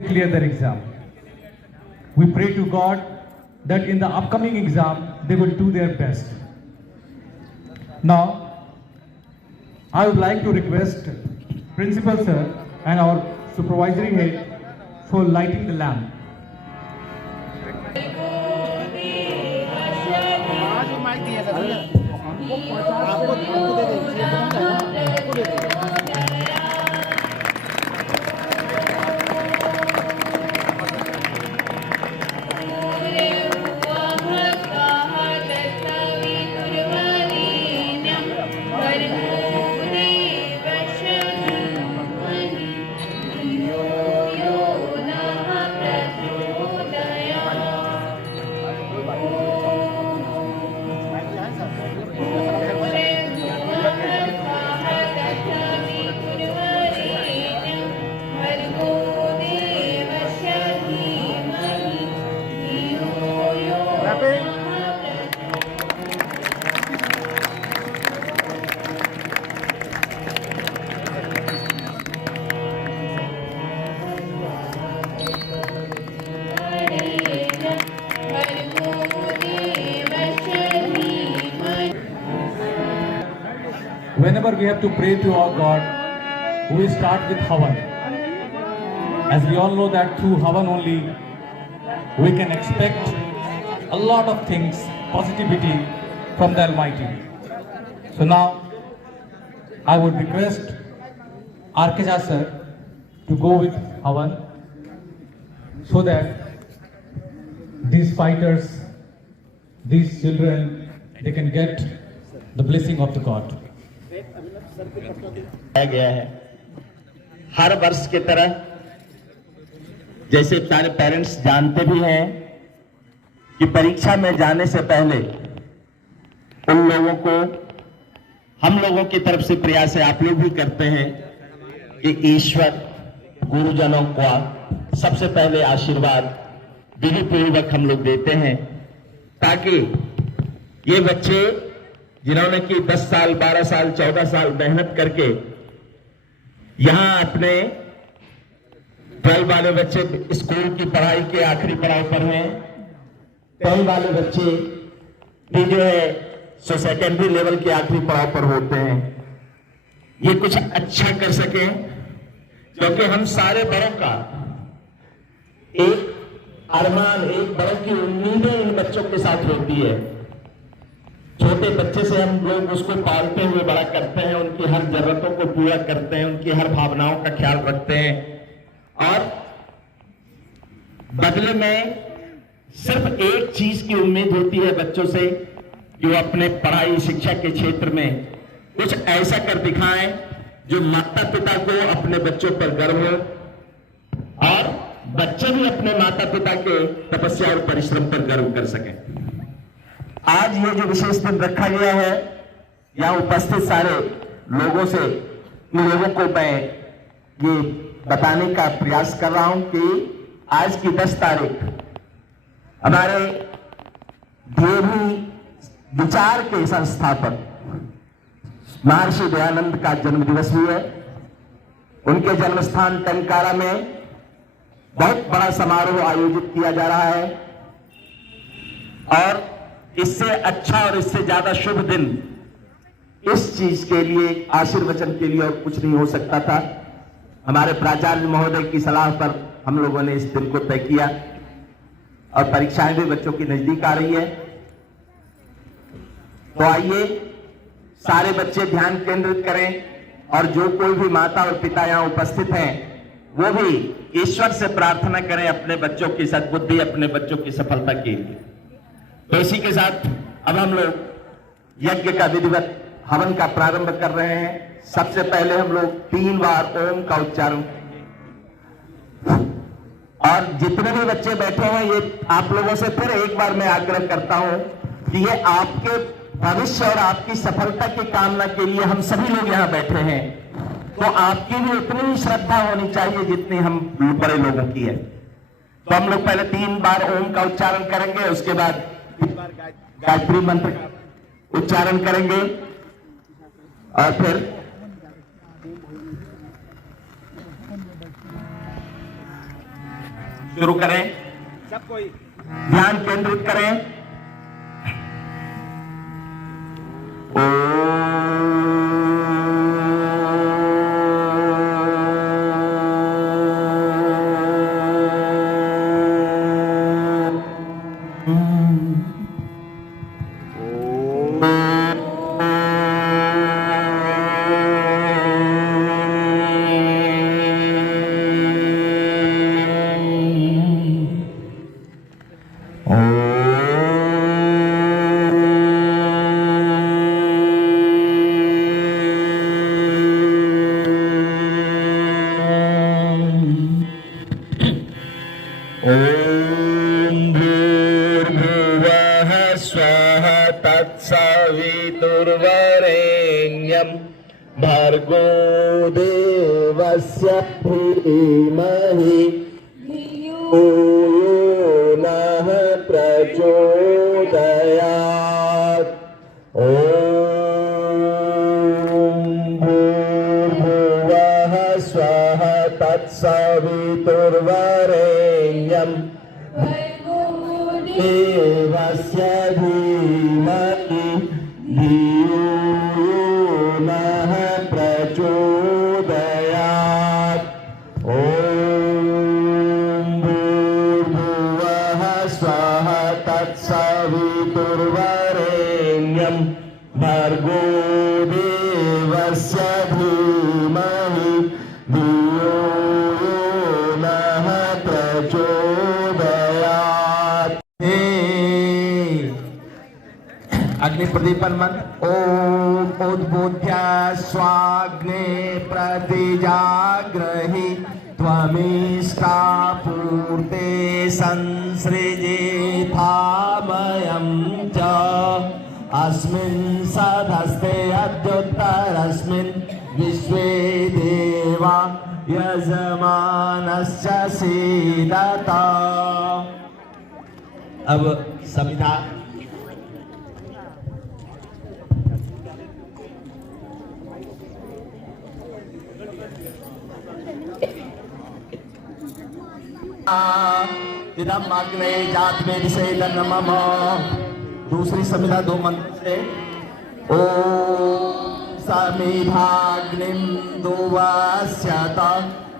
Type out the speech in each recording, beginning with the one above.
clear their exam. We pray to God that in the upcoming exam they will do their best. Now, I would like to request Principal Sir and our supervisory head for lighting the lamp. Whenever we have to pray to our God, we start with Havan. As we all know that through Havan only, we can expect a lot of things, positivity from the Almighty. So now, I would request Arkeja sir to go with Havan so that these fighters, these children, they can get the blessing of the God. गया है हर वर्ष की तरह, जैसे सारे parents जानते भी हैं कि परीक्षा में जाने से पहले उन लोगों को, हम लोगों की तरफ से प्रयास है, आप लोग भी करते हैं कि ईश्वर गुरुजनों को सबसे पहले आशीर्वाद विधि पूर्वक हम लोग देते हैं, ताकि ये बच्चे जिन्होंने कि 10 साल 12 साल 14 साल मेहनत करके यहां अपने 12 वाले बच्चे स्कूल की पढ़ाई के आखिरी पड़ाव पर हैं, 12 वाले बच्चे भी जो है सो सेकेंडरी लेवल के आखिरी पड़ाव पर होते हैं, ये कुछ अच्छा कर सके, क्योंकि हम सारे बड़ों का एक अरमान, एक बड़ों की उम्मीदें इन बच्चों के साथ होती है। छोटे बच्चे से हम लोग उसको पालते हुए बड़ा करते हैं, उनकी हर जरूरतों को पूरा करते हैं, उनकी हर भावनाओं का ख्याल रखते हैं, और बदले में सिर्फ एक चीज की उम्मीद होती है बच्चों से कि वो अपने पढ़ाई शिक्षा के क्षेत्र में कुछ ऐसा कर दिखाएं जो माता पिता को अपने बच्चों पर गर्व हो, और बच्चे भी अपने माता पिता के तपस्या और परिश्रम पर गर्व कर सकें। आज ये जो विशेष दिन रखा गया है, यहाँ उपस्थित सारे लोगों से, इन लोगों को मैं ये बताने का प्रयास कर रहा हूं कि आज की 10 तारीख हमारे देवी विचार के संस्थापक महर्षि दयानंद का जन्म दिवस भी है। उनके जन्म स्थान टंकारा में बहुत बड़ा समारोह आयोजित किया जा रहा है, और इससे अच्छा और इससे ज्यादा शुभ दिन इस चीज के लिए, आशीर्वचन के लिए और कुछ नहीं हो सकता था। हमारे प्राचार्य महोदय की सलाह पर हम लोगों ने इस दिन को तय किया, और परीक्षाएं भी बच्चों की नजदीक आ रही है, तो आइए सारे बच्चे ध्यान केंद्रित करें, और जो कोई भी माता और पिता यहां उपस्थित हैं वो भी ईश्वर से प्रार्थना करें अपने बच्चों की सद्बुद्धि, अपने बच्चों की सफलता के लिए। तो इसी के साथ अब हम लोग यज्ञ का विधिवत हवन का प्रारंभ कर रहे हैं। सबसे पहले हम लोग 3 बार ओम का उच्चारण, और जितने भी बच्चे बैठे हैं, ये आप लोगों से फिर एक बार मैं आग्रह करता हूं कि ये आपके भविष्य और आपकी सफलता की कामना के लिए हम सभी लोग यहां बैठे हैं, तो आपकी भी उतनी ही श्रद्धा होनी चाहिए जितनी हम बड़े लोगों की है। तो हम लोग पहले 3 बार ओम का उच्चारण करेंगे, उसके बाद गायत्री मंत्र उच्चारण करेंगे, और फिर शुरू करें, ध्यान केंद्रित करें। ओम भूर्भुवः स्वः तत्सवितुर्वरेण्यं भर्गो देवस्य धीमहि धियो यो नः प्रचोदयात्। ओम भूर्भुवः स्वः तत्सवितुर्वरेण्यं देवस्य धीमहि धियो यो नः प्रचोदयात्। ओम भूर्भुवः स्वः तत्सवितुर्वरेण्यं भर्गो देवस्य धीमहि धियो यो नः प्रचोदयात्। अग्नि प्रदीपन मंत्र। ओम उद्बुद्ध्य स्वाग्ने प्रतिजाग्रहि त्वमिष्टापूर्ते संसृजेथामयं च अस्मिन् सधस्ते अद्युत्तरस्मिन् विश्वे देवा यजमानश्च सीदत। अब संविधा इदम अग्ने जातवेद से नमः। दूसरी संविधा दो मंत्र से। ओम समिधाग्निं दुवस्यत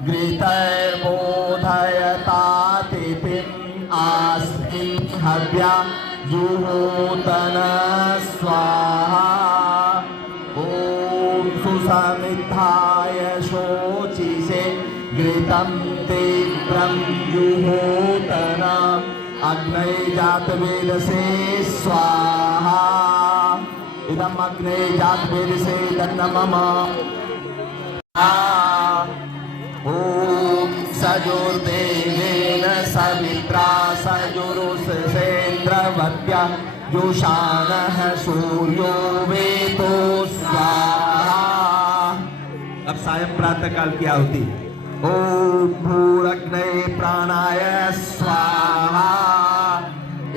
घृतैर्बोधयतातिथिम् आस्मिन् हव्या जुहोतन स्वाहा। ओम सुसमिद्धाय शोचिषे घृतं तीव्रं जुहोतन अग्नये जातवेदसे स्वाहा। इदम् अग्ने जातवेदसे नमः। ओम सजोर्देवेन सवित्रा सजुरुसेन्द्रवत्या जोषानः सूर्यो वेतो स्वाहा। अब सायं प्रातः काल की आहुति। ओम भूरग्ने प्राणाय स्वाहा।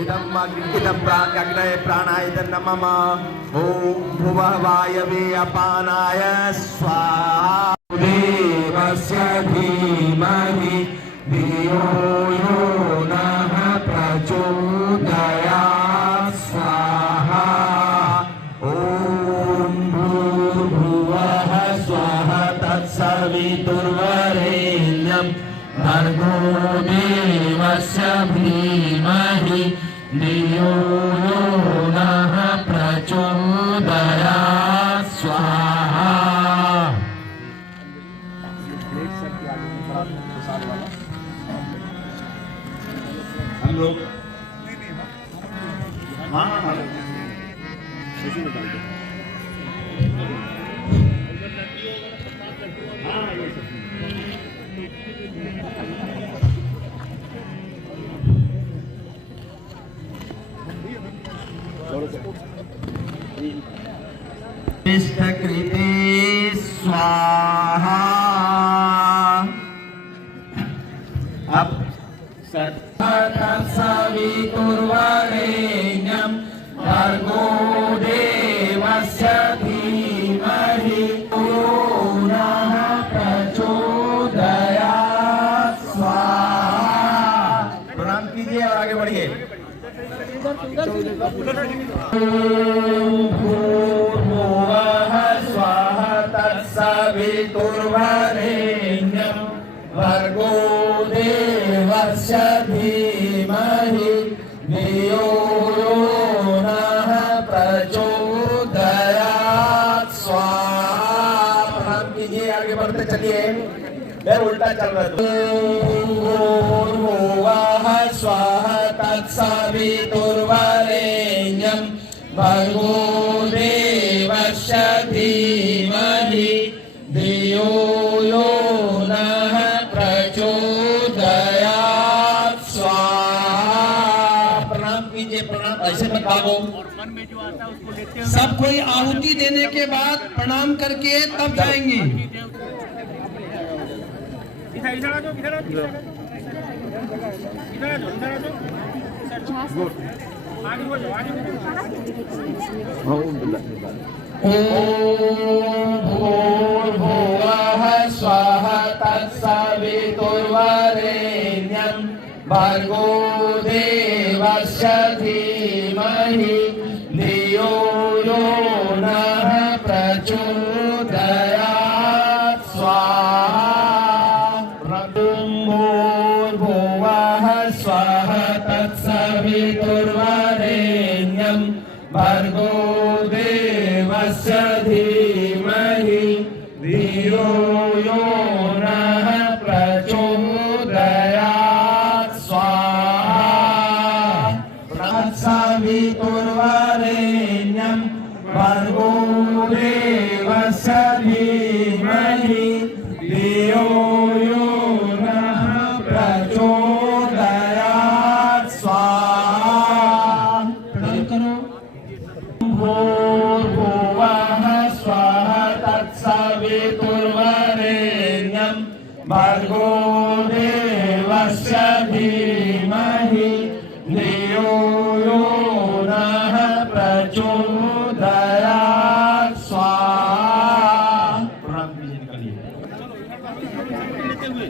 इदम् अग्नये प्राणाय नमः। ओम भुवः वायवे अपानाय स्वाहा। देवस्य धीमहि धियो यो नः प्रचोदयात् स्वाहा। ओम भूर्भुवः स्वः तत्सवितुर्वरेण्यं भर्गो देवस्य धीमहि धियो यो नः प्रचोदयात् स्वाहा। हम लोग इष्टकृते स्वाहा। अब सवितुर्वरेण्यं भर्गो देवस्य धीमहि यो नः प्रचोदयात् स्वाहा। कीजिए और आगे बढ़िए। स्वाहा तत्सवितुर्वरेण्यं भर्गो देवस्य धीमहि धियो यो नः प्रचोदयात्। स्वाहा। प्रणाम कीजिए, आगे बढ़ते चलिए। फिर उल्टा चल रहा है। स्वाहा तत्सवितुर्वरेण्यं भर्गो देवस्य धीमहि धियो यो नः प्रचोदयात्। स्वाहा। प्रणाम कीजिए, प्रणाम। ऐसे मत भागो। सब कोई आहुति देने के बाद प्रणाम करके तब जाएंगे। भूर्भुवः स्वाहा तत्सवितुर्वरेण्यं भर्गो देवस्य धीमहि धियो यो नः प्रचोदयात्। स्वाहा। भूर्भुवः स्वाहा तत्सवितुर्वरेण्यं भर्गो देवस्य धीमहि धियो यो नः प्रचोदयात्। स्वाहा। तत्सवितुर्वरेण्यं भर्गो देवस्य धीमहि धियो यो नः प्रचोदयात्। स्वाहा। भूर्भुवः स्वाहा तत्सवितुर्वरेण्यं भर्गो देवस्य धीमहि धियो यो नः प्रचोदयात्। स्वाहा। प्रणाम कीजिए, निकलिए।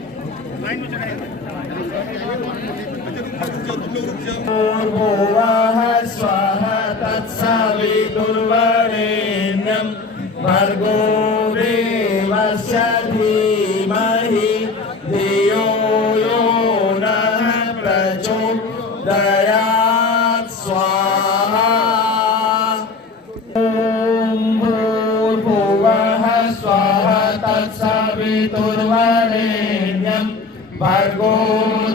भूर्भुवः स्वाहा तत्सवितुर्वरेण्यं भर्गो देवस्य धीमहि धियो यो नः प्रचोदयात्। स्वाहा। भूर्भुवः स्वाहा तत्सवितुर्वरेण्यं भर्गो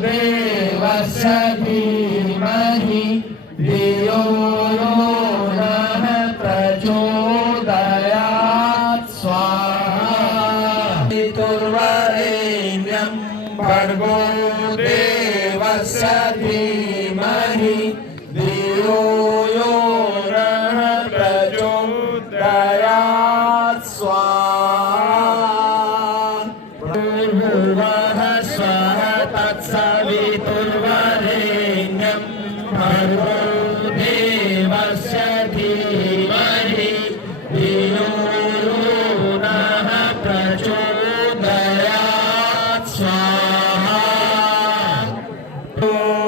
देवस्य धीमहि धियो यो नः प्रचोदयात्। स्वाहा। तत्सवितुर्वरेण्यं भर्गो देवस्य धीमहि धियो यो नः प्रचोदयात्। स्वाहा। भूर्भुवः स्वाहा तत्सवितुर्वरेण्यं भर्गो देवस्य धीमहि धियो यो नः प्रचोदयात्। स्वाहा।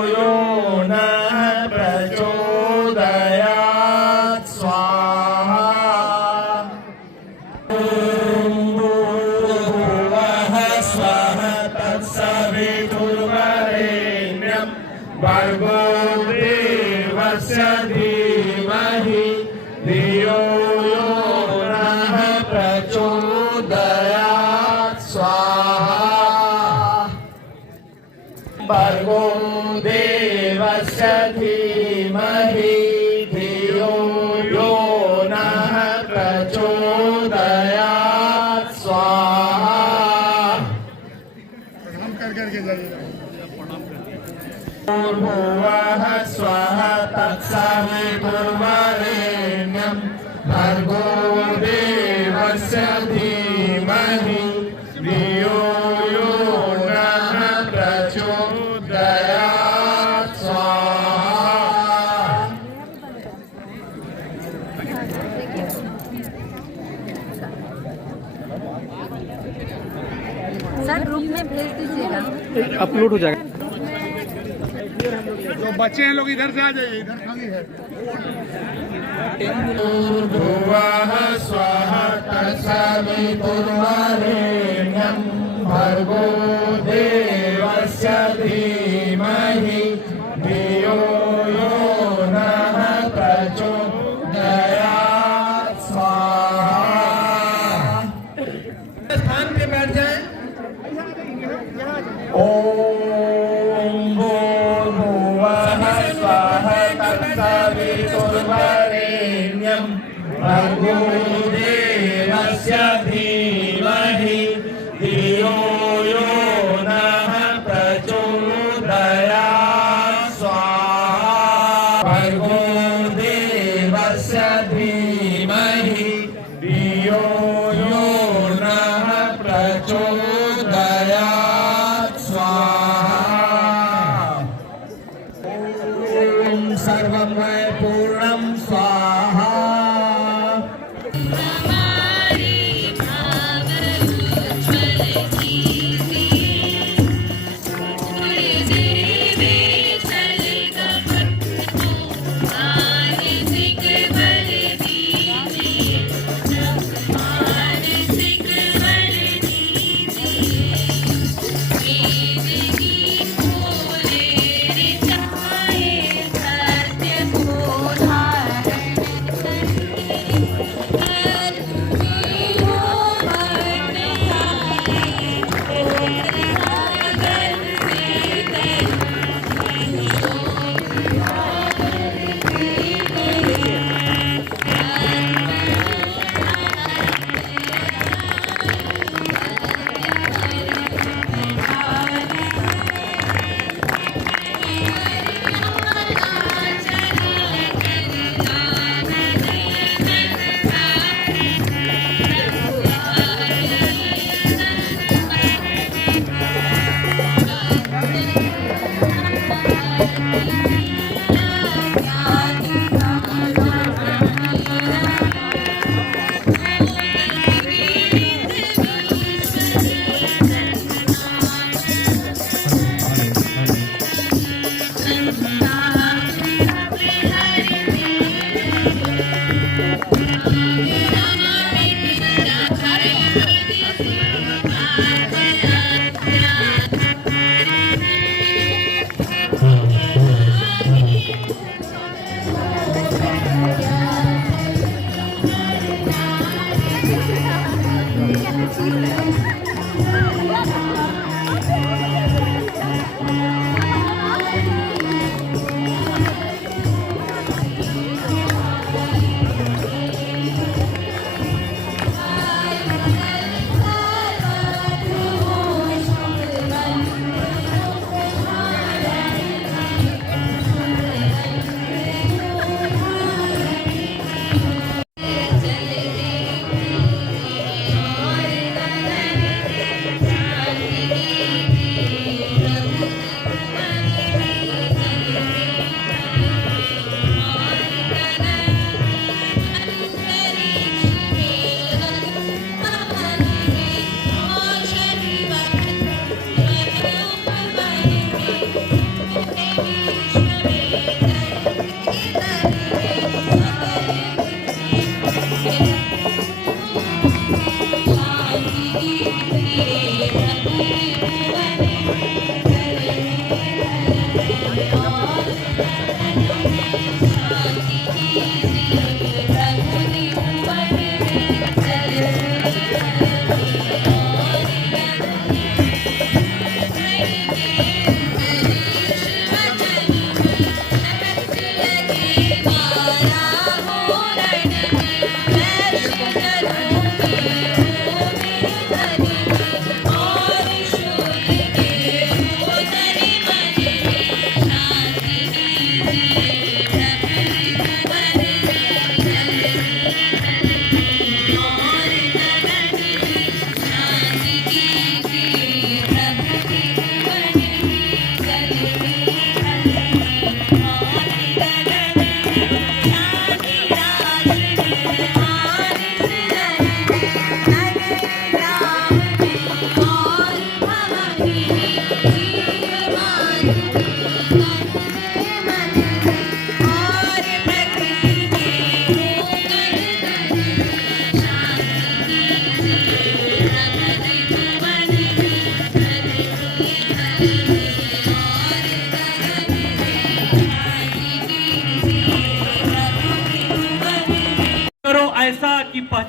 यो नः प्रचोदयात्। स्वाहा। भूर्भुवः स्वाहा तत्सवितुर्वरेण्यं भर्गो देवस्य धीमहि धियो यो नः प्रचोदयात्। स्वाहा। भर्गो देवस्य धीमहि धियो यो नः प्रचोदयात्। स्वाहा। भूर्भुवः स्वाहा तत्सवितुर्वरेण्यं भर्गो देवस्य धीमहि धियो यो नः प्रचोदयात्। स्वाहा। सर ग्रुप में भेज दीजिएगा। अपलोड हो जाएगा। जो बच्चे हैं लोग इधर से आ जाइए, इधर खाली है। स्वाहा तत्सवितुर्वरेण्यं भर्गो देवस्य धीमहि धियो यो नः प्रचोदयात् स्वाहा। स्थान पे बैठ जाएं। ओम भूर्भुवः स्वः तत्सवितुर्वरेण्यं भर्गो देवस्य धीमहि धियो यो नः प्रचोदयात् स्वाहा। भर्गो देवस्य धीमहि धियो यो नः प्रचोदयात् स्वाहा। ॐ सर्वमय पूर्णं स्वाहा।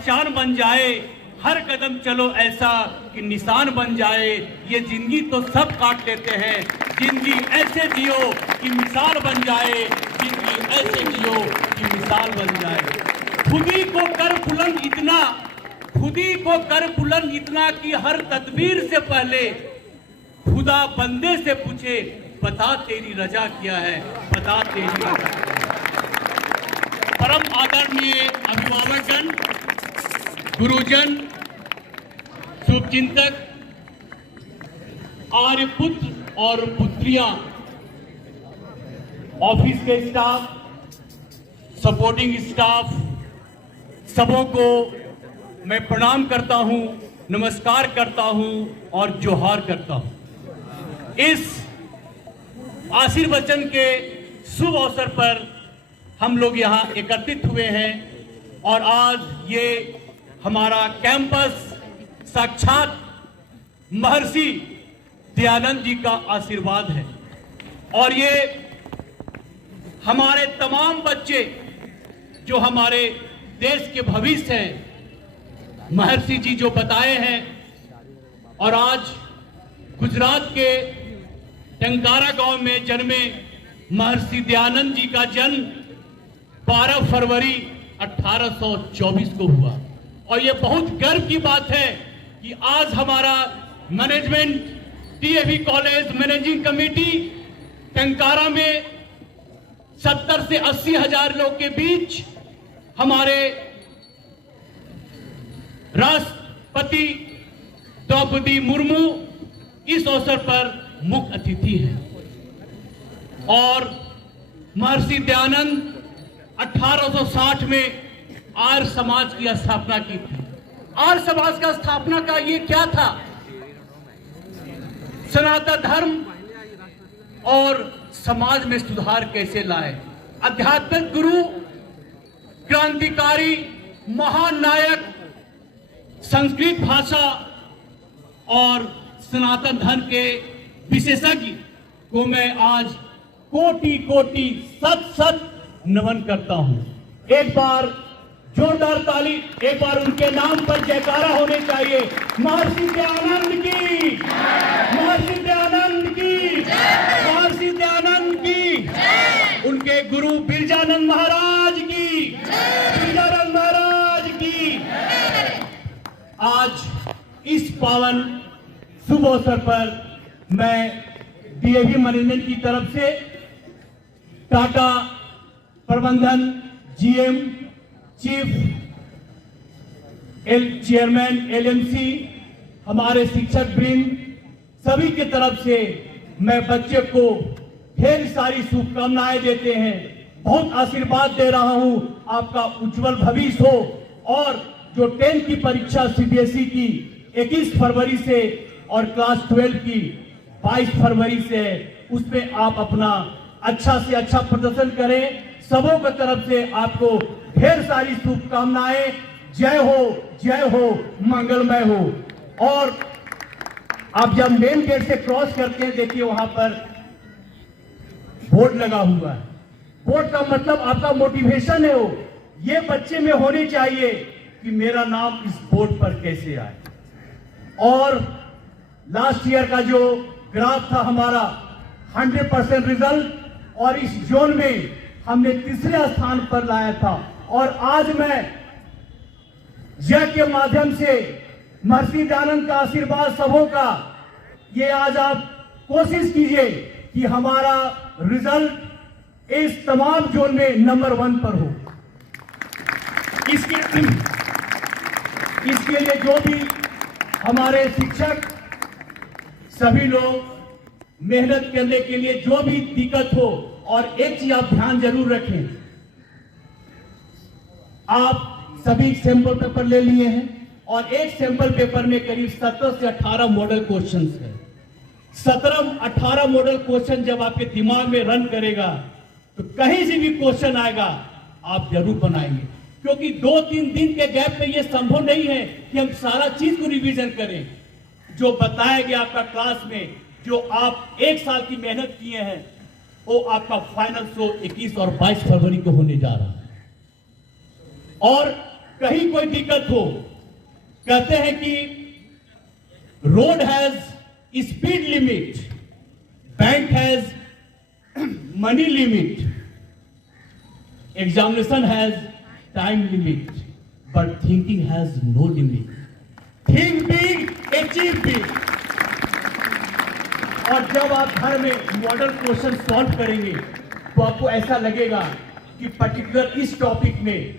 पहचान बन जाए, हर कदम चलो ऐसा कि निशान बन जाए। ये जिंदगी तो सब काट लेते हैं, जिंदगी ऐसे जियो कि मिसाल बन जाए, जिंदगी ऐसे जियो कि मिसाल बन जाए। खुदी को कर बुलंद इतना, खुदी को कर बुलंद इतना कि हर तदबीर से पहले खुदा बंदे से पूछे, बता तेरी रजा क्या है, बता तेरी रजा क्या है। परम आदरणीय अभिभावकगण, गुरुजन, शुभचिंतक, आर्यपुत्र और पुत्रियां, ऑफिस के स्टाफ, सपोर्टिंग स्टाफ, सबों को मैं प्रणाम करता हूं, नमस्कार करता हूं और जोहार करता हूं। इस आशीर्वचन के शुभ अवसर पर हम लोग यहाँ एकत्रित हुए हैं और आज ये हमारा कैंपस साक्षात महर्षि दयानंद जी का आशीर्वाद है और ये हमारे तमाम बच्चे जो हमारे देश के भविष्य हैं, महर्षि जी जो बताए हैं। और आज गुजरात के टंकारा गांव में जन्मे महर्षि दयानंद जी का जन्म 12 फरवरी 1824 को हुआ और ये बहुत गर्व की बात है कि आज हमारा management, TAV college managing committee Tankara में 70 से 80 हजार लोग के बीच हमारे राष्ट्रपति द्रौपदी मुर्मू इस अवसर पर मुख्य अतिथि हैं। और महर्षि दयानंद 1860 में आर्य समाज की स्थापना की थी। आर्य समाज का स्थापना का ये क्या था? सनातन धर्म और समाज में सुधार कैसे लाए। आध्यात्मिक गुरु, क्रांतिकारी, महान नायक, संस्कृत भाषा और सनातन धर्म के विशेषज्ञ को मैं आज कोटि कोटि सत नमन करता हूं। एक बार जोरदार ताली, एक बार उनके नाम पर जयकारा होने चाहिए। महर्षि दयानंद की, महर्षि दयानंद की, महर्षि दयानंद की, उनके गुरु बिरजानंद महाराज की, बिरजानंद महाराज की। आज इस पावन शुभ अवसर पर मैं डीएवी मैनेजमेंट की तरफ से टाटा प्रबंधन, जीएम, चीफ चेयरमैन एलएमसी, हमारे शिक्षक वृंद सभी की तरफ से मैं बच्चे को ढेर सारी शुभकामनाएं देते हैं। बहुत आशीर्वाद दे रहा हूं, आपका उज्जवल भविष्य हो। और जो 10th की परीक्षा सीबीएसई की 21 फरवरी से और क्लास 12 की 22 फरवरी से, उसमें आप अपना अच्छा से अच्छा प्रदर्शन करें। सबों की तरफ से आपको ढेर सारी शुभकामनाएं। जय हो, मंगलमय हो। और आप जब मेन गेट से क्रॉस करते हैं, देखिए वहां पर बोर्ड लगा हुआ है। बोर्ड का मतलब आपका मोटिवेशन है, वो ये बच्चे में होनी चाहिए कि मेरा नाम इस बोर्ड पर कैसे आए। और लास्ट ईयर का जो ग्राफ था हमारा 100% रिजल्ट, और इस जोन में हमने तीसरे स्थान पर लाया था। और आज मैं जय के माध्यम से महर्षि दयानंद का आशीर्वाद सबों का, ये आज आप कोशिश कीजिए कि हमारा रिजल्ट इस तमाम जोन में नंबर 1 पर हो। इसके लिए जो भी हमारे शिक्षक सभी लोग मेहनत करने के लिए जो भी दिक्कत हो। और एक चीज आप ध्यान जरूर रखें, आप सभी सैंपल पेपर ले लिए हैं और एक सैंपल पेपर में करीब 17 से 18 मॉडल क्वेश्चंस है। 17-18 मॉडल क्वेश्चन जब आपके दिमाग में रन करेगा तो कहीं से भी क्वेश्चन आएगा आप जरूर बनाएंगे, क्योंकि 2-3 दिन के गैप में यह संभव नहीं है कि हम सारा चीज को रिवीजन करें। जो बताया गया आपका क्लास में, जो आप 1 साल की मेहनत किए हैं, वो आपका फाइनल शो 21 और 22 फरवरी को होने जा रहा है। और कहीं कोई दिक्कत हो, कहते हैं कि road has speed limit, bank has money limit, examination has time limit, but thinking has no limit. Think big, achieve big. और जब आप घर में मॉडल क्वेश्चन सॉल्व करेंगे तो आपको ऐसा लगेगा कि पर्टिकुलर इस टॉपिक में,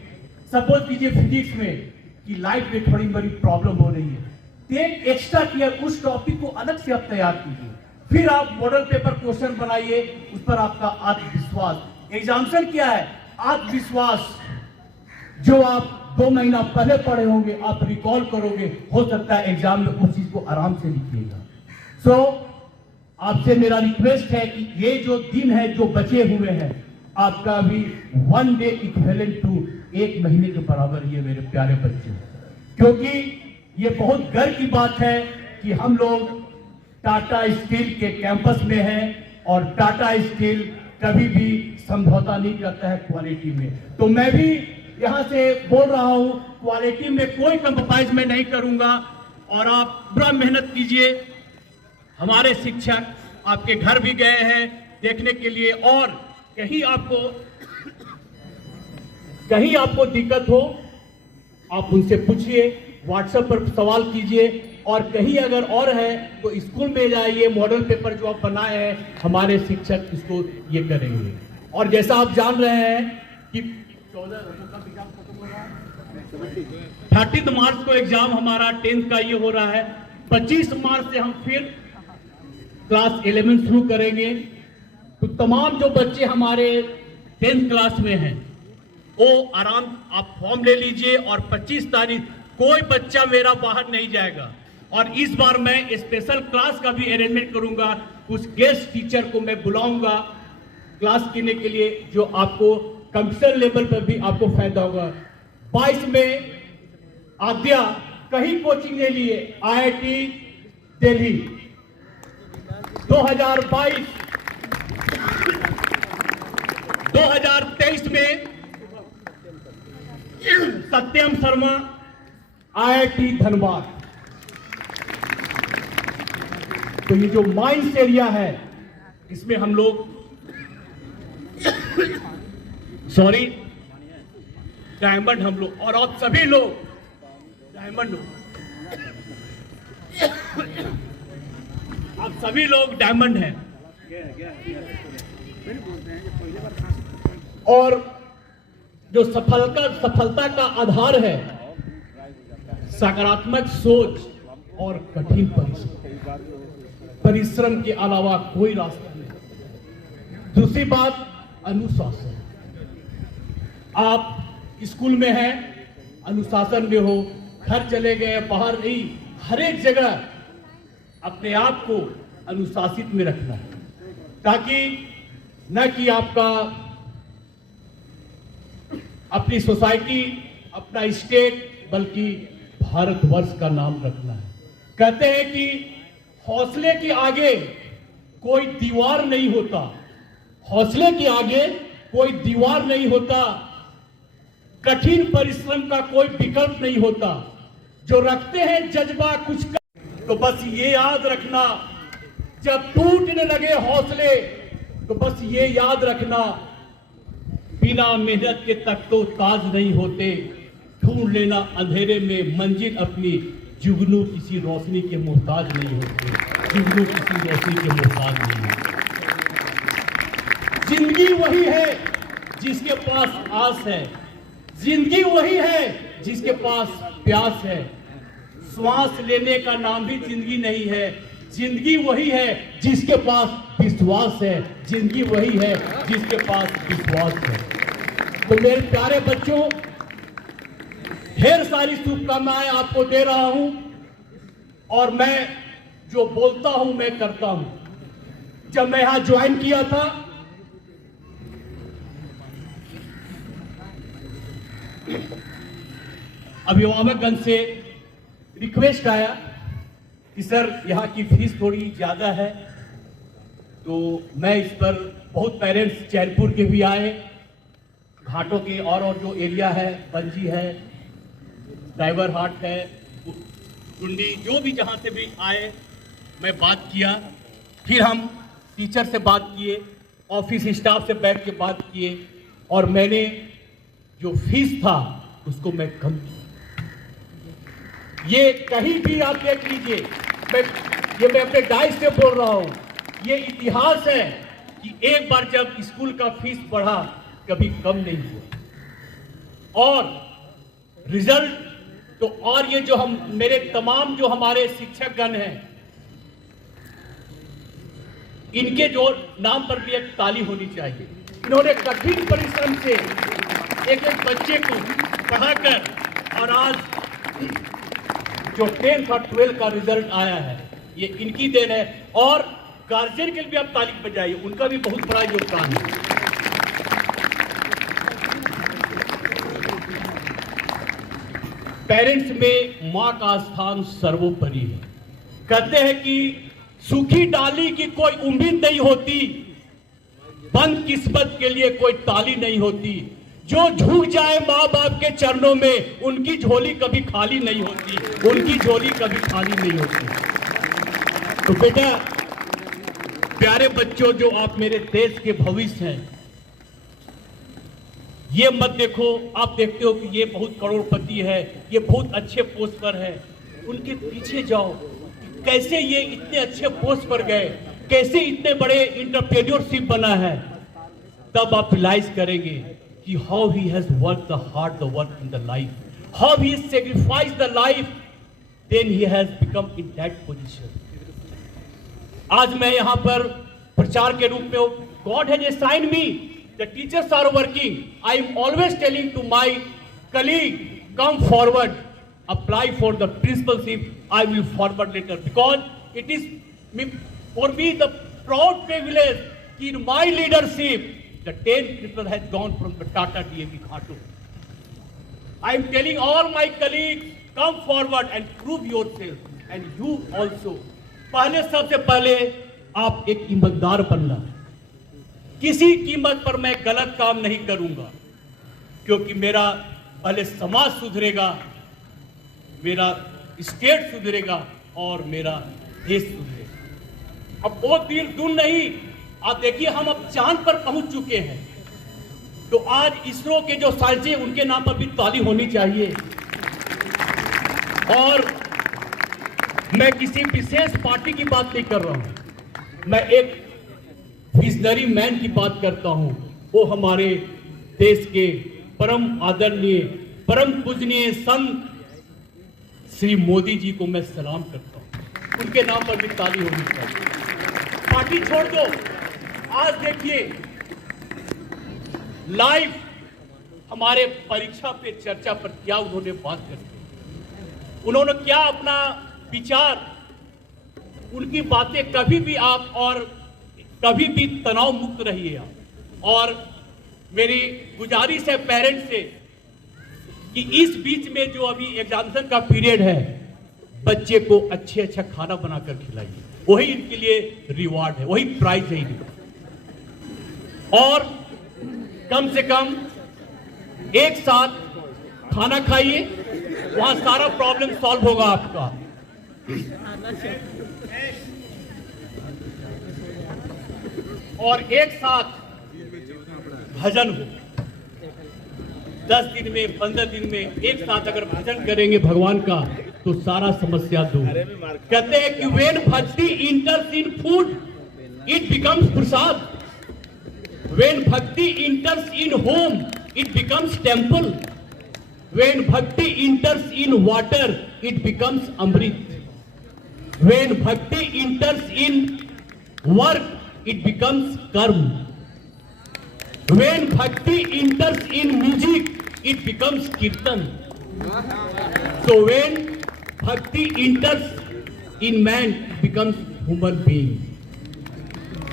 सपोज कीजिए फिजिक्स में, कि लाइफ में थोड़ी बड़ी प्रॉब्लम हो रही है, टेक एक्स्ट्रा केयर, उस टॉपिक को अलग से आप तैयार कीजिए, फिर आप मॉडल पेपर क्वेश्चन बनाइए, उस पर आपका आत्मविश्वास। एग्जामिनेशन क्या है? आत्मविश्वास। जो आप 2 महीना पहले पढ़े होंगे आप रिकॉल करोगे, हो सकता है एग्जाम में उस चीज को आराम से लिखिएगा। सो आपसे मेरा रिक्वेस्ट है कि ये जो दिन है जो बचे हुए हैं, आपका भी 1 डे इक्विवेलेंट टू 1 महीने के बराबर ये मेरे प्यारे बच्चे, क्योंकि ये बहुत गर्व की बात है कि हम लोग टाटा स्टील के कैंपस में हैं और टाटा स्टील कभी भी समझौता नहीं करता है क्वालिटी में। तो मैं भी यहां से बोल रहा हूं, क्वालिटी में कोई कंप्रोमाइज मैं नहीं करूंगा और आप पूरा मेहनत कीजिए। हमारे शिक्षक आपके घर भी गए हैं देखने के लिए, और कहीं आपको दिक्कत हो आप उनसे पूछिए, व्हाट्सएप पर सवाल कीजिए, और कहीं अगर और है तो स्कूल में जाइए, मॉडल पेपर जो आप बनाए हैं हमारे शिक्षक इसको ये करेंगे। और जैसा आप जान रहे हैं कि 30 मार्च को एग्जाम हमारा 10th का ये हो रहा है, 25 मार्च से हम फिर क्लास 11 शुरू करेंगे। तो तमाम जो बच्चे हमारे 10th क्लास में हैं वो आप फॉर्म ले लीजिए, और 25 तारीख कोई बच्चा मेरा बाहर नहीं जाएगा। और इस बार मैं स्पेशल क्लास का भी अरेंजमेंट करूंगा, उस गेस्ट टीचर को मैं बुलाऊंगा क्लास देने के लिए, जो आपको कंप्यूटर लेवल पर भी आपको फायदा होगा। 22 में आद्या कहीं कोचिंग ले लिए, IIT दिल्ली। 2023 में सत्यम शर्मा IIT धनबाद। तो ये जो माइंस एरिया है इसमें हम लोग डायमंड हम लोग, और आप सभी लोग डायमंड हो, आप सभी लोग डायमंड हैं। और जो सफलता का आधार है सकारात्मक सोच और कठिन परिश्रम के अलावा कोई रास्ता नहीं। दूसरी बात अनुशासन। आप स्कूल में हैं, अनुशासन में हो, घर चले गए, बाहर नहीं, हर एक जगह अपने आप को अनुशासित में रखना है, ताकि न कि आपका अपनी सोसाइटी, अपना स्टेट, बल्कि भारतवर्ष का नाम रखना है। कहते हैं कि हौसले के आगे कोई दीवार नहीं होता, हौसले के आगे कोई दीवार नहीं होता, कठिन परिश्रम का कोई विकल्प नहीं होता। जो रखते हैं जज्बा कुछ तो बस ये याद रखना, जब टूटने लगे हौसले तो बस ये याद रखना, बिना मेहनत के तख्तो ताज नहीं होते, ढूंढ लेना अंधेरे में मंजिल अपनी, जुगनू किसी रोशनी के मोहताज नहीं होते, जुगनू किसी रोशनी के मोहताज नहीं होते। जिंदगी वही है जिसके पास आस है, जिंदगी वही है जिसके पास प्यास है। श्वास लेने का नाम भी जिंदगी नहीं है, जिंदगी वही है जिसके पास विश्वास है, जिंदगी वही है जिसके पास विश्वास है। तो मेरे प्यारे बच्चों, ढेर सारी शुभकामनाएं आपको दे रहा हूं, और मैं जो बोलता हूं मैं करता हूं। जब मैं यहां ज्वाइन किया था अभिभावकगण से रिक्वेस्ट आया कि सर यहाँ की फीस थोड़ी ज़्यादा है, तो मैं इस पर बहुत पेरेंट्स चैनपुर के भी आए, घाटों के और जो एरिया है, बंजी है, ड्राइवर हाट है, टुंडी, जो भी जहाँ से भी आए, मैं बात किया। फिर हम टीचर से बात किए, ऑफिस स्टाफ से बैठ के बात किए, और मैंने जो फीस था उसको मैं कम किया। ये कहीं भी आप देख लीजिए, मैं अपने डाइस से बोल रहा हूँ, ये इतिहास है कि एक बार जब स्कूल का फीस बढ़ा कभी कम नहीं हुआ। और रिजल्ट तो, और ये जो हम मेरे तमाम जो हमारे शिक्षकगण हैं, इनके जो नाम पर भी एक ताली होनी चाहिए। इन्होंने कठिन परिश्रम से एक एक बच्चे को पढ़ाकर, और आज जो 10th और 12th का रिजल्ट आया है ये इनकी देन है। और गार्जियन के लिए भी आप ताली बजाइए, उनका भी बहुत बड़ा योगदान है। पेरेंट्स में मां का स्थान सर्वोपरि है। कहते हैं कि सूखी डाली की कोई उम्मीद नहीं होती, बंद किस्मत के लिए कोई ताली नहीं होती। जो झुक जाए माँ बाप के चरणों में, उनकी झोली कभी खाली नहीं होती, उनकी झोली कभी खाली नहीं होती। तो बेटा, प्यारे बच्चों, जो आप मेरे देश के भविष्य हैं, ये मत देखो, आप देखते हो कि ये बहुत करोड़पति है, ये बहुत अच्छे पोस्ट पर है, उनके पीछे जाओ, कैसे ये इतने अच्छे पोस्ट पर गए, कैसे इतने बड़े एंटरप्रेन्योरशिप बना है, तब आप रियलाइज करेंगे कि how he has work the hard the work in the life, how he sacrifice the life, then he has become in that position. आज मैं यहां पर प्रचार के रूप में, God has assigned me, the teachers are working, I am always telling to my colleague, come forward, apply for the principalship, I will forward later, because it is for me the proud privilege in my leadership the 10 people has gone from the Tata DAV Ghato. I am telling all my colleagues, come forward and prove yourself, and you also. पहले, सबसे पहले आप एक ईमानदार बनना। किसी कीमत पर मैं गलत काम नहीं करूंगा, क्योंकि मेरा पहले समाज सुधरेगा, मेरा स्टेट सुधरेगा और मेरा देश सुधरेगा। अब बहुत दिन दूर नहीं, आप देखिए हम अब चांद पर पहुंच चुके हैं, तो आज इसरो के जो साइंटिस्ट, उनके नाम पर भी ताली होनी चाहिए। और मैं किसी विशेष पार्टी की बात नहीं कर रहा हूं, मैं एक विजनरी मैन की बात करता हूं। वो हमारे देश के परम आदरणीय, परम पूजनीय संत श्री मोदी जी को मैं सलाम करता हूं, उनके नाम पर भी ताली होनी चाहिए। पार्टी छोड़ दो, आज देखिए लाइव हमारे परीक्षा पे चर्चा पर क्या उन्होंने बात करती, उन्होंने क्या अपना विचार, उनकी बातें कभी भी आप, और कभी भी तनाव मुक्त रहिए आप। और मेरी गुजारिश है पेरेंट्स से कि इस बीच में जो अभी एग्जामिनेशन का पीरियड है, बच्चे को अच्छा खाना बनाकर खिलाइए, वही इनके लिए रिवार्ड है, वही प्राइज है इनका। और कम से कम एक साथ खाना खाइए, वहां सारा प्रॉब्लम सॉल्व होगा आपका। और एक साथ भजन हो, 10 दिन में, 15 दिन में एक साथ अगर भजन करेंगे भगवान का, तो सारा समस्या दूर। कहते हैं कि when bhakti enters in food it becomes prasad, when bhakti enters in home it becomes temple, when bhakti enters in water it becomes amrit, when bhakti enters in work it becomes karma, when bhakti enters in music it becomes kirtan, so when bhakti enters in man it becomes human being.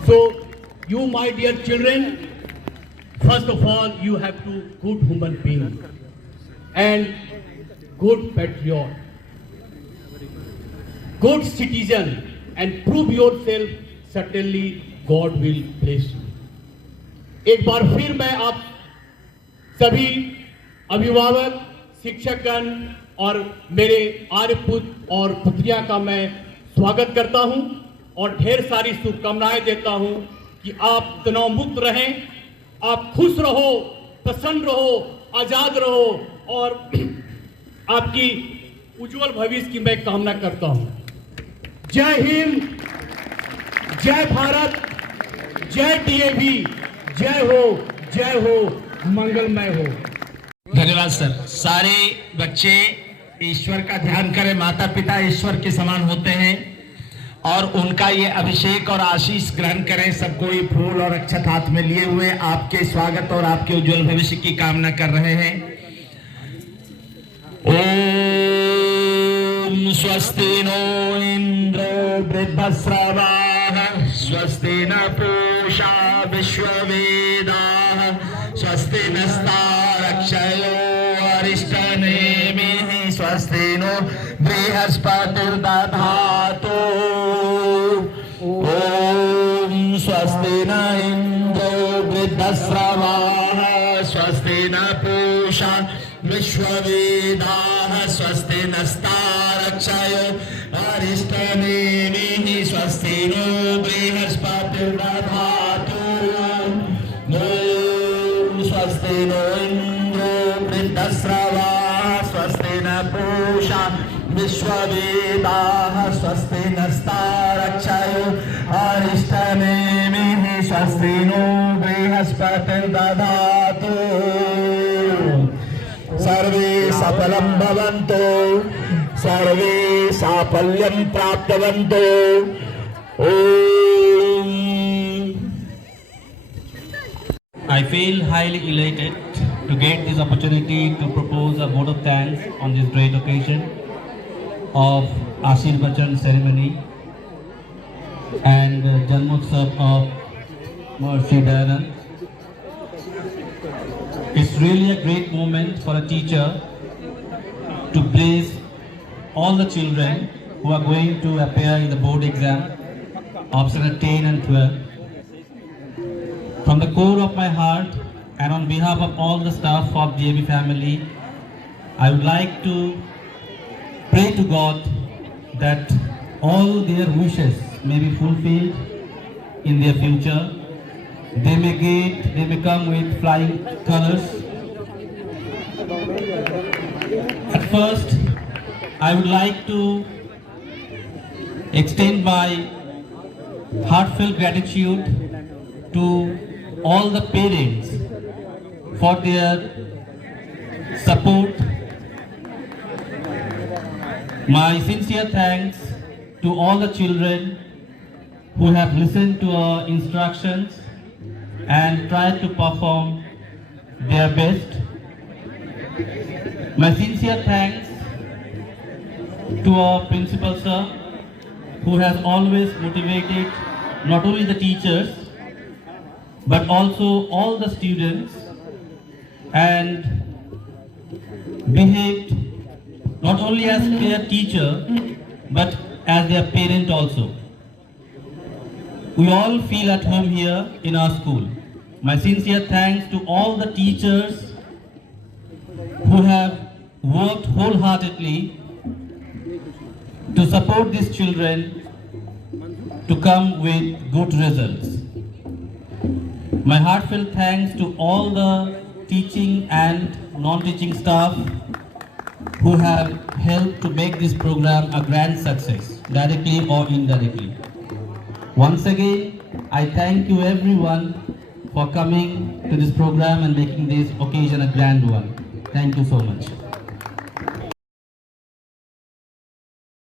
So you my dear children, first of all you have to good human being and good patriot, good citizen, and prove yourself, certainly God will bless you. एक बार फिर मैं आप सभी अभिभावक, शिक्षकगण, और मेरे आर्यपुत्र और पुत्रिया का मैं स्वागत करता हूं और ढेर सारी शुभकामनाएं देता हूं कि आप तनाव मुक्त रहें, आप खुश रहो, प्रसन्न रहो, आजाद रहो और आपकी उज्जवल भविष्य की मैं कामना करता हूं। जय हिंद, जय भारत, जय डीएवी, जय हो, मंगलमय हो। धन्यवाद सर। सारे बच्चे ईश्वर का ध्यान करें। माता पिता ईश्वर के समान होते हैं और उनका ये अभिषेक और आशीष ग्रहण करें। सब कोई फूल और अक्षत हाथ में लिए हुए आपके स्वागत और आपके उज्जवल भविष्य की कामना कर रहे हैं। ओम स्वस्ति नो इंद्रो वृद्धश्रवाः स्वस्ति न पूषा विश्ववेदाः स्वस्ति नस्तारक्षयो अरिष्टनेमिः स्वस्ति नो बृहस्पतिर्दधातु। ओम स्वस्ति न इंद्रो वृद्धश्रवाः स्वस्ति न पूषा विश्ववेदाः स्वस्ति नस्तारक्षयो अरिष्टनेमिः स्वस्ति नो बृहस्पतिर्दधातु। स्वस्ति नो इंद्रो वृद्धश्रवाः स्वस्ति न पूषा विश्ववेदाः स्वस्ति नस्तारक्षयो अरिष्टनेमिः स्वस्ति नो बृहस्पतिर्दधातु। सर्वे सफलं भवन्तु, सर्वे साफल्यं प्राप्तवन्तु। ओम। I feel highly elated to get this opportunity to propose a vote of thanks on this great occasion of Ashirvachan ceremony and Janmotsav of Mercy Dayanand. It's really a great moment for a teacher to bless all the children who are going to appear in the board exam of standard 10 and 12. From the core of my heart and on behalf of all the staff of DAV family, I would like to pray to God that all their wishes may be fulfilled in their future. They may come with flying colors. At first, I would like to extend my heartfelt gratitude to all the parents for their support. My sincere thanks to all the children who have listened to our instructions and tried to perform their best. My sincere thanks to our principal sir, who has always motivated not only the teachers but also all the students and behaved not only as their teacher but as their parent also. We all feel at home here in our school. My sincere thanks to all the teachers who have worked wholeheartedly to support these children to come with good results. My heartfelt thanks to all the teaching and non-teaching staff who have helped to make this program a grand success, directly or indirectly. Once again, I thank you everyone for coming to this program and making this occasion a grand one. Thank you so much.